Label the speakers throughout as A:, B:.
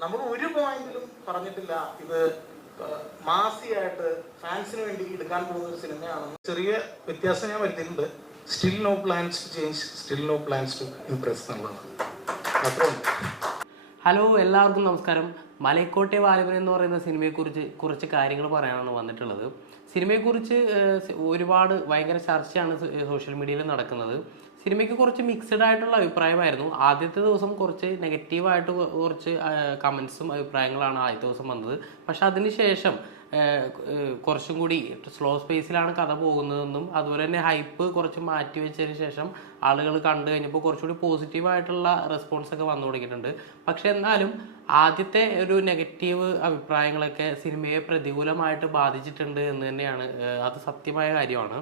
A: നമ്മൾ ഒരു പോയിന്റിലും പറഞ്ഞിട്ടില്ല. ഇത് മാസിയായിട്ട് ഫാൻസിന് വേണ്ടി എടുക്കാൻ പോകുന്ന ഒരു സിനിമയാണെന്ന് ചെറിയ വ്യത്യാസം ഞാൻ വരുത്തിയിട്ടുണ്ട്. Still no plans to change still no plans to impress എന്നുള്ളതാണ് അത്രയുണ്ട്
B: ഹലോ എല്ലാവർക്കും നമസ്കാരം. മലൈക്കോട്ടെ വാലിബൻ എന്ന് പറയുന്ന സിനിമയെക്കുറിച്ച് കുറച്ച് കാര്യങ്ങൾ പറയാനാണ് വന്നിട്ടുള്ളത്. സിനിമയെക്കുറിച്ച് ഒരുപാട് ഭയങ്കര ചർച്ചയാണ് സോഷ്യൽ മീഡിയയിൽ നടക്കുന്നത്. സിനിമയ്ക്ക് കുറച്ച് മിക്സഡ് ആയിട്ടുള്ള അഭിപ്രായമായിരുന്നു. ആദ്യത്തെ ദിവസം കുറച്ച് നെഗറ്റീവായിട്ട് കുറച്ച് കമൻസും അഭിപ്രായങ്ങളാണ് ആദ്യത്തെ ദിവസം വന്നത്. പക്ഷെ അതിനുശേഷം കുറച്ചും കൂടി സ്ലോ സ്പേസിലാണ് കഥ പോകുന്നതെന്നും അതുപോലെ തന്നെ ഹൈപ്പ് കുറച്ച് മാറ്റി വെച്ചതിന് ശേഷം ആളുകൾ കണ്ടു കഴിഞ്ഞപ്പോൾ കുറച്ചുകൂടി പോസിറ്റീവായിട്ടുള്ള റെസ്പോൺസ് ഒക്കെ വന്നു തുടങ്ങിയിട്ടുണ്ട്. പക്ഷെ എന്നാലും ആദ്യത്തെ ഒരു നെഗറ്റീവ് അഭിപ്രായങ്ങളൊക്കെ സിനിമയെ പ്രതികൂലമായിട്ട് ബാധിച്ചിട്ടുണ്ട് എന്ന് തന്നെയാണ് അത് സത്യമായ കാര്യമാണ്.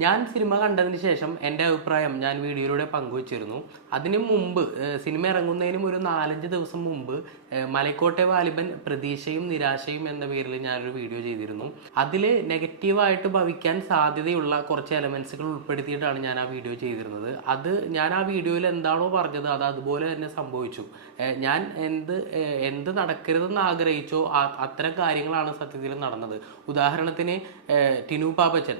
B: ഞാൻ സിനിമ കണ്ടതിന് ശേഷം എന്റെ അഭിപ്രായം ഞാൻ വീഡിയോയിലൂടെ പങ്കുവച്ചിരുന്നു. അതിനു മുമ്പ് സിനിമ ഇറങ്ങുന്നതിനും ഒരു നാലഞ്ച് ദിവസം മുമ്പ് മലക്കോട്ടെ വാലിബൻ പ്രതീക്ഷയും നിരാശയും എന്ന പേരിൽ ഞാനൊരു വീഡിയോ ചെയ്തിരുന്നു. അതിൽ നെഗറ്റീവായിട്ട് ഭവിക്കാൻ സാധ്യതയുള്ള കുറച്ച് എലമെൻസുകൾ ഉൾപ്പെടുത്തിയിട്ടാണ് ഞാൻ ആ വീഡിയോ ചെയ്തിരുന്നത്. അത് ഞാൻ ആ വീഡിയോയിൽ എന്താണോ പറഞ്ഞത് അത് അതുപോലെ തന്നെ സംഭവിച്ചു. ഞാൻ എന്ത് എന്ത് നടക്കരുതെന്ന് ആഗ്രഹിച്ചോ അത്തരം കാര്യങ്ങളാണ് സത്യത്തിൽ നടന്നത്. ഉദാഹരണത്തിന് ടിനു പാപ്പച്ചൻ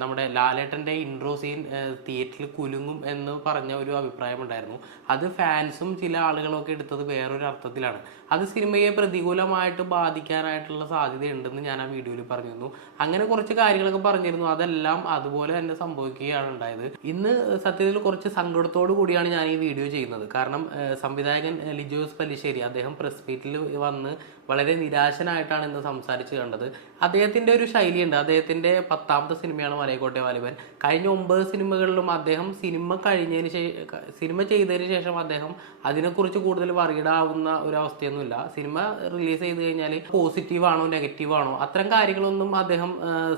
B: നമ്മുടെ നമ്മുടെ ലാലേട്ടന്റെ ഇൻട്രോ സീൻ തിയേറ്ററിൽ കുലുങ്ങും എന്ന് പറഞ്ഞ ഒരു അഭിപ്രായം ഉണ്ടായിരുന്നു. അത് ഫാൻസും ചില ആളുകളൊക്കെ എടുത്തത് വേറൊരു അർത്ഥത്തിലാണ്. അത് സിനിമയെ പ്രതികൂലമായിട്ട് ബാധിക്കാനായിട്ടുള്ള സാധ്യതയുണ്ടെന്ന് ഞാൻ ആ വീഡിയോയിൽ പറഞ്ഞിരുന്നു. അങ്ങനെ കുറച്ച് കാര്യങ്ങളൊക്കെ പറഞ്ഞിരുന്നു. അതെല്ലാം അതുപോലെ തന്നെ സംഭവിക്കുകയാണ് ഉണ്ടായത്. ഇന്ന് സത്യത്തിൽ കുറച്ച് സങ്കടത്തോടു കൂടിയാണ് ഞാൻ ഈ വീഡിയോ ചെയ്യുന്നത്. കാരണം സംവിധായകൻ ലിജോസ് പല്ലിശ്ശേരി അദ്ദേഹം പ്രസ് മീറ്റിൽ വന്ന് വളരെ നിരാശനായിട്ടാണ് ഇന്ന് സംസാരിച്ചു കണ്ടത്. അദ്ദേഹത്തിന്റെ ഒരു ശൈലിയുണ്ട്. അദ്ദേഹത്തിന്റെ പത്താമത്തെ സിനിമയാണ് മലയക്കോട്ടെ വാലിബൻ. കഴിഞ്ഞ ഒമ്പത് സിനിമകളിലും അദ്ദേഹം സിനിമ കഴിഞ്ഞതിന് ശേഷം സിനിമ ചെയ്തതിന് ശേഷം അദ്ദേഹം അതിനെക്കുറിച്ച് കൂടുതൽ പറയിടാവുന്ന ഒരു അവസ്ഥയൊന്നുമില്ല സിനിമ റിലീസ് ചെയ്ത് കഴിഞ്ഞാൽ പോസിറ്റീവാണോ നെഗറ്റീവാണോ അത്തരം കാര്യങ്ങളൊന്നും അദ്ദേഹം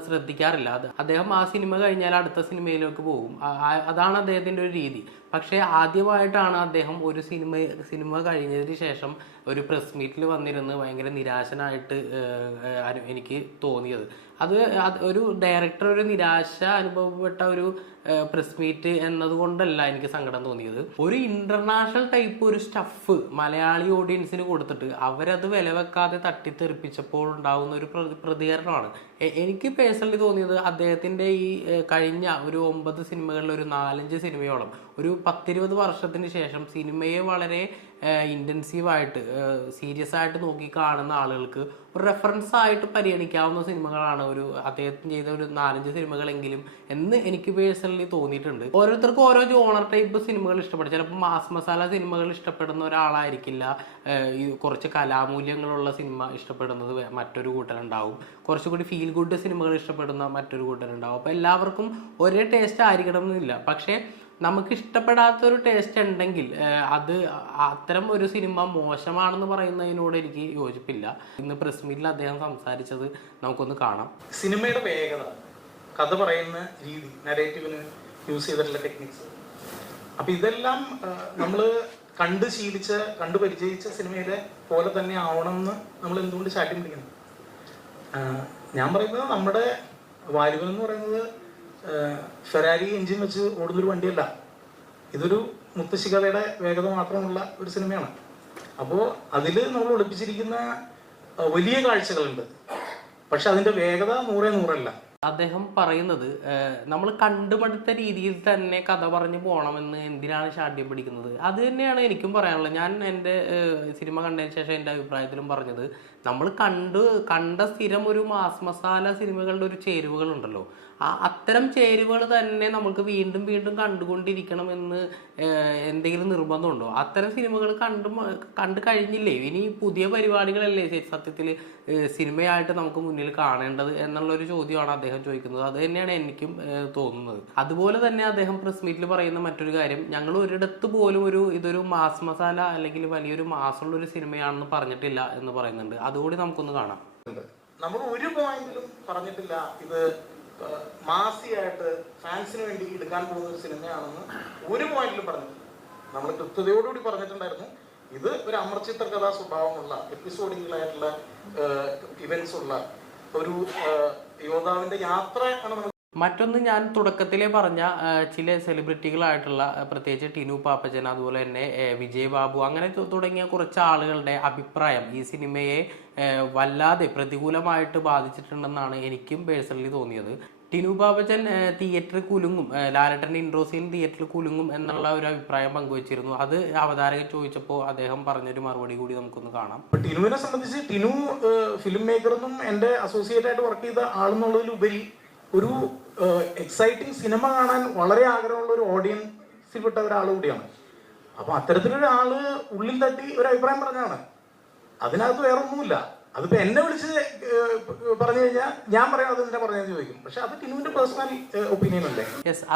B: ശ്രദ്ധിക്കാറില്ല. അദ്ദേഹം ആ സിനിമ കഴിഞ്ഞാൽ അടുത്ത സിനിമയിലേക്ക് പോകും. അതാണ് അദ്ദേഹത്തിന്റെ ഒരു രീതി. പക്ഷേ ആദ്യമായിട്ടാണ് അദ്ദേഹം ഒരു സിനിമ സിനിമ കഴിഞ്ഞതിന് ശേഷം ഒരു പ്രസ് മീറ്റിൽ വന്നിരുന്ന് ഭയങ്കര നിരാശനായിട്ട് എനിക്ക് തോന്നിയത്. അത് ഒരു ഡയറക്ടർ ഒരു നിരാശ അനുഭവപ്പെട്ട ഒരു പ്രസ് മീറ്റ് എന്നതുകൊണ്ടല്ല എനിക്ക് സങ്കടം തോന്നിയത്. ഒരു ഇന്റർനാഷണൽ ടൈപ്പ് ഒരു സ്റ്റഫ് മലയാളി ഓഡിയൻസിന് കൊടുത്തിട്ട് അവരത് വില വെക്കാതെ തട്ടിത്തെറിപ്പിച്ചപ്പോൾ ഉണ്ടാകുന്ന ഒരു പ്രതി- പ്രതികരണമാണ്. എനിക്ക് പേഴ്സണലി തോന്നിയത് അദ്ദേഹത്തിന്റെ ഈ കഴിഞ്ഞ ഒരു ഒമ്പത് സിനിമകളിൽ ഒരു നാലഞ്ച് സിനിമയോളം ഒരു പത്തിരുപത് വർഷത്തിന് ശേഷം സിനിമയെ വളരെ ഇന്റൻസീവായിട്ട് സീരിയസ് ആയിട്ട് നോക്കി കാണുന്ന ആളുകൾക്ക് ഒരു റെഫറൻസ് ആയിട്ട് പരിഗണിക്കാവുന്ന സിനിമകളാണ് ഒരു അദ്ദേഹത്തിന് ചെയ്ത ഒരു നാലഞ്ച് സിനിമകളെങ്കിലും എന്ന് എനിക്ക് പേഴ്സണലി തോന്നിയിട്ടുണ്ട്. ഓരോരുത്തർക്കും ഓരോ ജോണർ ടൈപ്പ് സിനിമകൾ ഇഷ്ടപ്പെടും. ചിലപ്പോൾ മാസ് മസാല സിനിമകൾ ഇഷ്ടപ്പെടുന്ന ഒരാളായിരിക്കില്ല. ഈ കുറച്ച് കലാമൂല്യങ്ങളുള്ള സിനിമ ഇഷ്ടപ്പെടുന്നത് മറ്റൊരു കൂട്ടരുണ്ടാവും. കുറച്ചുകൂടി ഫീൽ ഗുഡ് സിനിമകൾ ഇഷ്ടപ്പെടുന്ന മറ്റൊരു കൂട്ടരുണ്ടാവും. അപ്പോൾ എല്ലാവർക്കും ഒരേ ടേസ്റ്റ് ആയിരിക്കണം എന്നില്ല. പക്ഷേ നമുക്ക് ഇഷ്ടപ്പെടാത്തൊരു ടേസ്റ്റ് ഉണ്ടെങ്കിൽ അത് അത്തരം ഒരു സിനിമ മോശമാണെന്ന് പറയുന്നതിനോട് എനിക്ക് യോജിപ്പില്ല. ഇന്ന് പ്രസ് മീറ്റിൽ അദ്ദേഹം സംസാരിച്ചത് നമുക്കൊന്ന് കാണാം.
A: സിനിമയുടെ വേഗത കഥ പറയുന്ന രീതി നരേറ്റീവിന് യൂസ് ചെയ്തിട്ടുള്ള ടെക്നിക്സ് അപ്പൊ ഇതെല്ലാം നമ്മൾ കണ്ട് ശീലിച്ച കണ്ടു പരിചയിച്ച സിനിമയിലെ പോലെ തന്നെ ആവണം എന്ന് നമ്മൾ എന്തുകൊണ്ട് ചാട്ടി ഞാൻ പറയുന്നത് നമ്മുടെ വാലിബൻ എന്ന് പറയുന്നത് ഫെരാരി എഞ്ചിൻ വെച്ച് ഓടുന്നൊരു വണ്ടിയല്ല. ഇതൊരു മുത്തശ്ശികഥയുടെ വേഗത മാത്രമുള്ള ഒരു സിനിമയാണ്. അപ്പോൾ അതിൽ നമ്മൾ ഒളിപ്പിച്ചിരിക്കുന്ന വലിയ കാഴ്ചകളുണ്ട്. പക്ഷെ അതിന്റെ വേഗത നൂറേ നൂറല്ല.
B: അദ്ദേഹം പറയുന്നത് നമ്മൾ കണ്ടുമടുത്ത രീതിയിൽ തന്നെ കഥ പറഞ്ഞു പോകണമെന്ന് എന്തിനാണ് ശാഠ്യം പിടിക്കുന്നത്? അത് തന്നെയാണ് എനിക്കും പറയാനുള്ളത്. ഞാൻ എന്റെ സിനിമ കണ്ടതിന് ശേഷം എന്റെ അഭിപ്രായത്തിലും പറഞ്ഞത് നമ്മൾ കണ്ട് കണ്ട സ്ഥിരം ഒരു മാസ് മസാല സിനിമകളുടെ ഒരു ചേരുവകളുണ്ടല്ലോ. ആ അത്തരം ചേരുവകൾ തന്നെ നമുക്ക് വീണ്ടും വീണ്ടും കണ്ടുകൊണ്ടിരിക്കണം എന്ന് എന്തെങ്കിലും നിർബന്ധമുണ്ടോ? അത്തരം സിനിമകൾ കണ്ടു കണ്ടു കഴിഞ്ഞില്ലേ? ഇനി പുതിയ പരിപാടികളല്ലേ സത്യത്തിൽ സിനിമയായിട്ട് നമുക്ക് മുന്നിൽ കാണേണ്ടത് എന്നുള്ളൊരു ചോദ്യമാണ് അദ്ദേഹം ചോദിക്കുന്നത്. അത് തന്നെയാണ് എനിക്കും തോന്നുന്നത്. അതുപോലെ തന്നെ അദ്ദേഹം പ്രസ് മീറ്റിൽ പറയുന്ന മറ്റൊരു കാര്യം ഞങ്ങൾ ഒരിടത്ത് പോലും ഒരു ഇതൊരു മാസ് മസാല അല്ലെങ്കിൽ വലിയൊരു മാസമുള്ള ഒരു സിനിമയാണെന്ന് പറഞ്ഞിട്ടില്ല എന്ന് പറയുന്നുണ്ട്. അതുകൂടി നമുക്കൊന്ന് കാണാം.
A: നമ്മൾ ഒരു പോയിന്റിലും പറഞ്ഞിട്ടില്ല. ഇത് മാസിയായിട്ട് ഫാൻസിന് വേണ്ടി എടുക്കാൻ പോകുന്ന ഒരു സിനിമയാണെന്ന് ഒരു പോയിന്റിലും പറഞ്ഞിട്ടില്ല. നമ്മൾ കൃത്യതയോടുകൂടി പറഞ്ഞിട്ടുണ്ടായിരുന്നു. ഇത് ഒരു അമർചിത്ര കഥാ സ്വഭാവമുള്ള എപ്പിസോഡിക്കലായിട്ടുള്ള ഇവന്റ്സ് ഉള്ള ഒരു യോദ്ധാവിന്റെ യാത്ര ആണ്
B: മറ്റൊന്ന് ഞാൻ തുടക്കത്തിലേ പറഞ്ഞ ചില സെലിബ്രിറ്റികളായിട്ടുള്ള പ്രത്യേകിച്ച് ടിനു പാപ്പച്ചൻ അതുപോലെ തന്നെ വിജയ് ബാബു അങ്ങനെ തുടങ്ങിയ കുറച്ച് ആളുകളുടെ അഭിപ്രായം ഈ സിനിമയെ വല്ലാതെ പ്രതികൂലമായിട്ട് ബാധിച്ചിട്ടുണ്ടെന്നാണ് എനിക്കും പേഴ്സണലി തോന്നിയത്. ടിനു പാപ്പച്ചൻ തിയേറ്ററിൽ കുലുങ്ങും ലാലട്ടൻ ഇൻട്രോ സീൻ തിയേറ്ററിൽ കുലുങ്ങും എന്നുള്ള ഒരു അഭിപ്രായം പങ്കുവച്ചിരുന്നു. അത് അവതാരകൻ ചോദിച്ചപ്പോൾ അദ്ദേഹം പറഞ്ഞൊരു മറുപടി കൂടി നമുക്കൊന്ന് കാണാം.
A: ടിനുവിനെ സംബന്ധിച്ച് ടിനു ഫിലിം മേക്കറെന്നും എന്റെ അസോസിയേറ്റ് ആയിട്ട് വർക്ക് ചെയ്ത ആളെന്നുള്ളതിലുപരി ഒരു എക്സൈറ്റിംഗ് സിനിമ കാണാൻ വളരെ ആഗ്രഹമുള്ള ഒരു ഓഡിയൻസിൽ പെട്ട ഒരാൾ കൂടിയാണ്. അപ്പൊ അത്തരത്തിലൊരാൾ ഉള്ളിൽ തട്ടി ഒരു അഭിപ്രായം പറഞ്ഞാണ് അതിനകത്ത് വേറെ ഒന്നുമില്ല അതിപ്പോ എന്നെ വിളിച്ച് പറഞ്ഞു കഴിഞ്ഞാൽ ഞാൻ പറയാം അത് എന്നെ പറഞ്ഞാൽ ചോദിക്കും. പക്ഷെ അത് ടിനുവിന്റെ പേഴ്സണൽ ഒപ്പീനിയൻ അല്ലേ?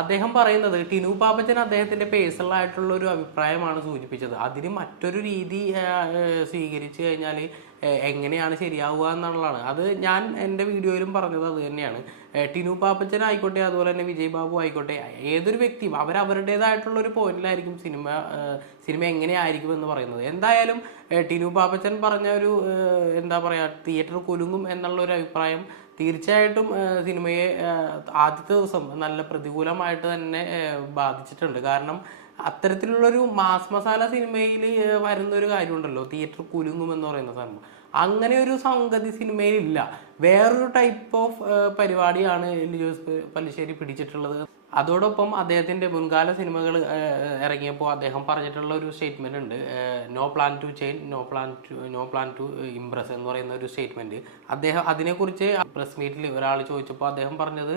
B: അദ്ദേഹം പറയുന്നത് ടിനു പാപ്പച്ചൻ അദ്ദേഹത്തിന്റെ പേഴ്സണൽ ആയിട്ടുള്ള ഒരു അഭിപ്രായമാണ് സൂചിപ്പിച്ചത്. അതിന് മറ്റൊരു രീതി സ്വീകരിച്ചു കഴിഞ്ഞാൽ എങ്ങനെയാണ് ശരിയാവുക എന്നുള്ളതാണ്. അത് ഞാൻ എന്റെ വീഡിയോയിലും പറഞ്ഞത് അത് തന്നെയാണ്. ടിനു പാപ്പച്ചൻ ആയിക്കോട്ടെ അതുപോലെ തന്നെ വിജയ് ബാബു ആയിക്കോട്ടെ ഏതൊരു വ്യക്തിയും അവരവരുടേതായിട്ടുള്ള ഒരു പോയിന്റിലായിരിക്കും സിനിമ സിനിമ എങ്ങനെയായിരിക്കും എന്ന് പറയുന്നത്. എന്തായാലും ടിനു പാപ്പച്ചൻ പറഞ്ഞ ഒരു എന്താ പറയുക തിയേറ്റർ കുലുങ്ങും എന്നുള്ള ഒരു അഭിപ്രായം തീർച്ചയായിട്ടും സിനിമയെ ആദ്യത്തെ ദിവസം നല്ല പ്രതികൂലമായിട്ട് തന്നെ ബാധിച്ചിട്ടുണ്ട്. കാരണം അത്തരത്തിലുള്ളൊരു മാസ് മസാല സിനിമയിൽ വരുന്ന ഒരു കാര്യമുണ്ടല്ലോ. തിയേറ്റർ കുലുങ്ങും എന്ന് പറയുന്ന സംഭവം. അങ്ങനെ ഒരു സംഗതി സിനിമയിൽ ഇല്ല വേറൊരു ടൈപ്പ് ഓഫ് പരിപാടിയാണ് ലിജോസ് പല്ലിശ്ശേരി പിടിച്ചിട്ടുള്ളത്. അതോടൊപ്പം അദ്ദേഹത്തിന്റെ മുൻകാല സിനിമകൾ ഇറങ്ങിയപ്പോൾ അദ്ദേഹം പറഞ്ഞിട്ടുള്ള ഒരു സ്റ്റേറ്റ്മെന്റ് ഉണ്ട്. No plan to change no plan to no plan to impress എന്ന് പറയുന്ന ഒരു സ്റ്റേറ്റ്മെന്റ് അദ്ദേഹം അതിനെക്കുറിച്ച് പ്രസ് മീറ്റിൽ ഒരാൾ ചോദിച്ചപ്പോൾ അദ്ദേഹം പറഞ്ഞത്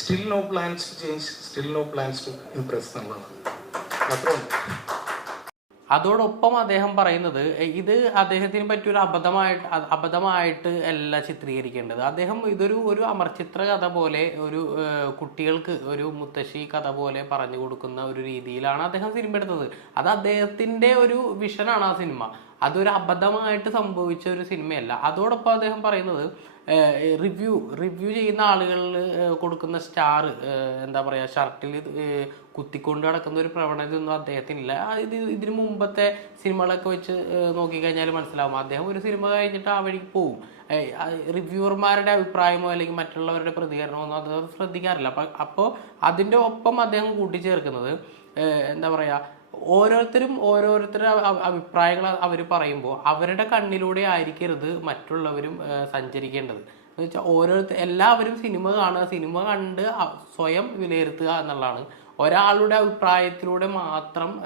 A: still no plans to change still no plans to impress എന്നുള്ളതാണ്.
B: അതോടൊപ്പം അദ്ദേഹം പറയുന്നത് ഇത് അദ്ദേഹത്തിന് പറ്റിയൊരു അബദ്ധമായിട്ട് അബദ്ധമായിട്ട് അല്ല ചിത്രീകരിക്കേണ്ടത്. അദ്ദേഹം ഇതൊരു ഒരു അമർചിത്ര കഥ പോലെ ഒരു കുട്ടികൾക്ക് ഒരു മുത്തശ്ശി കഥ പോലെ പറഞ്ഞു കൊടുക്കുന്ന ഒരു രീതിയിലാണ് അദ്ദേഹം സിനിമ എടുത്തത്. അത് അദ്ദേഹത്തിന്റെ ഒരു വിഷനാണ് ആ സിനിമ. അതൊരു അബദ്ധമായിട്ട് സംഭവിച്ച ഒരു സിനിമയല്ല. അതോടൊപ്പം അദ്ദേഹം പറയുന്നത് റിവ്യൂ റിവ്യൂ ചെയ്യുന്ന ആളുകളിൽ കൊടുക്കുന്ന സ്റ്റാർ എന്താ പറയുക ഷർട്ടിൽ കുത്തിക്കൊണ്ട് നടക്കുന്ന ഒരു പ്രവണതയൊന്നും അദ്ദേഹത്തിനില്ല. ഇത് ഇതിന് മുമ്പത്തെ സിനിമകളൊക്കെ വെച്ച് നോക്കിക്കഴിഞ്ഞാൽ മനസ്സിലാവും. അദ്ദേഹം ഒരു സിനിമ കഴിഞ്ഞിട്ട് ആ വഴിക്ക് പോവും. റിവ്യൂവർമാരുടെ അഭിപ്രായമോ അല്ലെങ്കിൽ മറ്റുള്ളവരുടെ പ്രതികരണമോ ഒന്നും അദ്ദേഹം ശ്രദ്ധിക്കാറില്ല. അപ്പം അപ്പോൾ അതിന്റെ ഒപ്പം അദ്ദേഹം കൂട്ടിച്ചേർക്കുന്നത് എന്താ പറയുക ഓരോരുത്തരും ഓരോരുത്തരുടെ അഭിപ്രായങ്ങൾ അവർ പറയുമ്പോൾ അവരുടെ കണ്ണിലൂടെ ആയിരിക്കരുത് മറ്റുള്ളവരും സഞ്ചരിക്കേണ്ടത്. എന്ന് വെച്ചാൽ ഓരോരുത്തർ എല്ലാവരും സിനിമ കാണുക സിനിമ കണ്ട് സ്വയം വിലയിരുത്തുക എന്നുള്ളതാണ്. ഒരാളുടെ അഭിപ്രായത്തിലൂടെ മാത്രം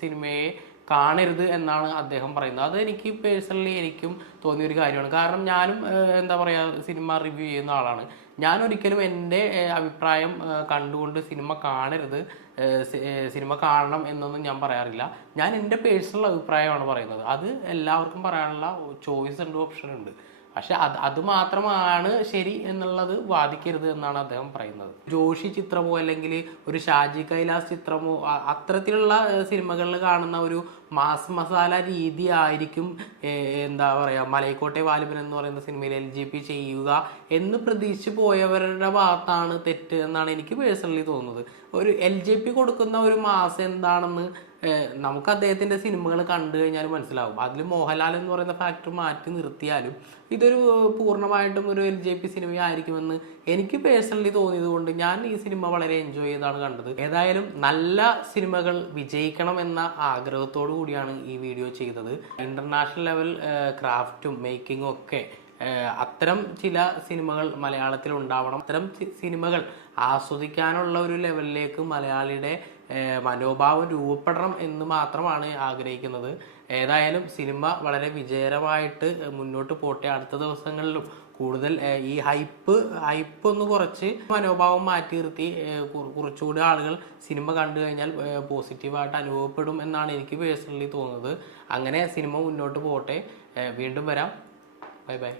B: സിനിമയെ കാണരുത് എന്നാണ് അദ്ദേഹം പറയുന്നത്. അത് എനിക്ക് പേഴ്സണലി എനിക്കും തോന്നിയൊരു കാര്യമാണ്. കാരണം ഞാനും എന്താ പറയുക സിനിമ റിവ്യൂ ചെയ്യുന്ന ആളാണ്. ഞാൻ ഒരിക്കലും എന്റെ അഭിപ്രായം കണ്ടുകൊണ്ട് സിനിമ കാണരുത്. സിനിമ കാണണം എന്നൊന്നും ഞാൻ പറയാറില്ല. ഞാൻ എന്റെ പേഴ്സണൽ അഭിപ്രായമാണ് പറയുന്നത്. അത് എല്ലാവർക്കും പറയാനുള്ള ചോയ്സ് ഉണ്ട് ഓപ്ഷൻ ഉണ്ട്. പക്ഷെ അത് അത് മാത്രമാണ് ശരി എന്നുള്ളത് വാദിക്കരുത് എന്നാണ് അദ്ദേഹം പറയുന്നത്. ജോഷി ചിത്രമോ അല്ലെങ്കിൽ ഒരു ഷാജി കൈലാസ് ചിത്രമോ അത്തരത്തിലുള്ള സിനിമകളിൽ കാണുന്ന ഒരു മാസ് മസാല രീതി ആയിരിക്കും എന്താ പറയുക മലൈക്കോട്ടെ വാലിബൻ എന്ന് പറയുന്ന സിനിമയിൽ എൽ ജി പി ചെയ്യുക എന്ന് പ്രതീക്ഷിച്ചു പോയവരുടെ ഭാഗത്താണ് തെറ്റ് എന്നാണ് എനിക്ക് പേഴ്സണലി തോന്നുന്നത്. ഒരു എൽ ജെ പി കൊടുക്കുന്ന ഒരു മാസം എന്താണെന്ന് നമുക്ക് അദ്ദേഹത്തിന്റെ സിനിമകൾ കണ്ടു കഴിഞ്ഞാൽ മനസ്സിലാവും. അതിൽ മോഹൻലാൽ എന്ന് പറയുന്ന ഫാക്ടർ മാറ്റി നിർത്തിയാലും ഇതൊരു പൂർണമായിട്ടും ഒരു എൽ ജെ പി സിനിമ ആയിരിക്കുമെന്ന് എനിക്ക് പേഴ്സണലി തോന്നിയത് കൊണ്ട് ഞാൻ ഈ സിനിമ വളരെ എൻജോയ് ചെയ്താണ് കണ്ടത്. ഏതായാലും നല്ല സിനിമകൾ വിജയിക്കണം എന്ന ആഗ്രഹത്തോടു കൂടിയാണ് ഈ വീഡിയോ ചെയ്തത്. ഇന്റർനാഷണൽ ലെവൽ ക്രാഫ്റ്റും മേക്കിങ്ങും ഒക്കെ അത്തരം ചില സിനിമകൾ മലയാളത്തിൽ ഉണ്ടാവണം. അത്തരം സിനിമകൾ ആസ്വദിക്കാനുള്ള ഒരു ലെവലിലേക്ക് മലയാളിയുടെ മനോഭാവം രൂപപ്പെടണം എന്ന് മാത്രമാണ് ആഗ്രഹിക്കുന്നത്. ഏതായാലും സിനിമ വളരെ വിജയകരമായിട്ട് മുന്നോട്ട് പോട്ടെ. അടുത്ത ദിവസങ്ങളിലും കൂടുതൽ ഈ ഹൈപ്പ് ഹൈപ്പ് ഒന്ന് കുറച്ച് മനോഭാവം മാറ്റി നിർത്തി കുറച്ചുകൂടി ആളുകൾ സിനിമ കണ്ടു കഴിഞ്ഞാൽ പോസിറ്റീവായിട്ട് അനുഭവപ്പെടും എന്നാണ് എനിക്ക് പേഴ്സണലി തോന്നുന്നത്. അങ്ങനെ സിനിമ മുന്നോട്ട് പോട്ടെ. വീണ്ടും വരാം. Bye bye.